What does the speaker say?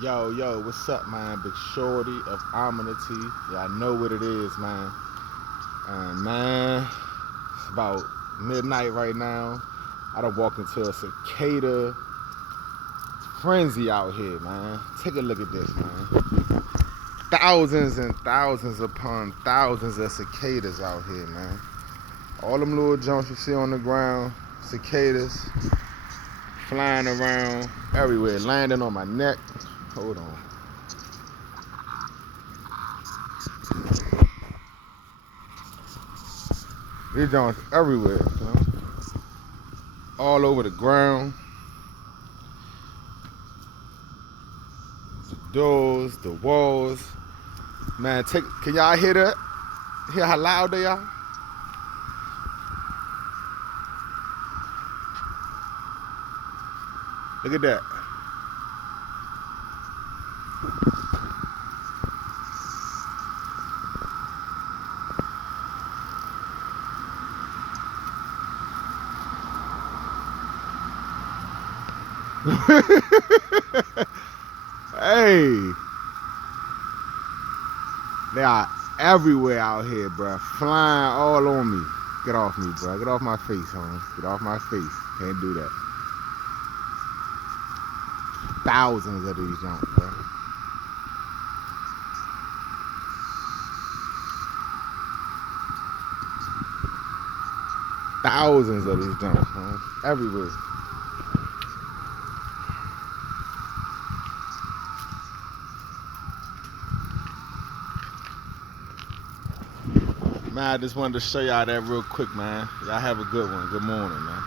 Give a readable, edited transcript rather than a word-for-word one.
Yo, what's up, man? Big Shorty of Amenity. Y'all know what it is, man. And man, it's about midnight right now. I done walked into a cicada frenzy out here, man. Take a look at this, man. Thousands and thousands upon thousands of cicadas out here, man. All them little jumps you see on the ground, cicadas flying around everywhere, landing on my neck. Hold on. These joints everywhere, you know? All over the ground, the doors, the walls. Man, can y'all hear that? Hear how loud they are? Look at that. Hey, they are everywhere out here, bro. Flying all on me. Get off me, bro. Get off my face, homie. Get off my face. Can't do that. Thousands of these jumps, bro. Thousands of these jumps, man. Everywhere. Man, I just wanted to show y'all that real quick, man. Y'all have a good one. Good morning, man.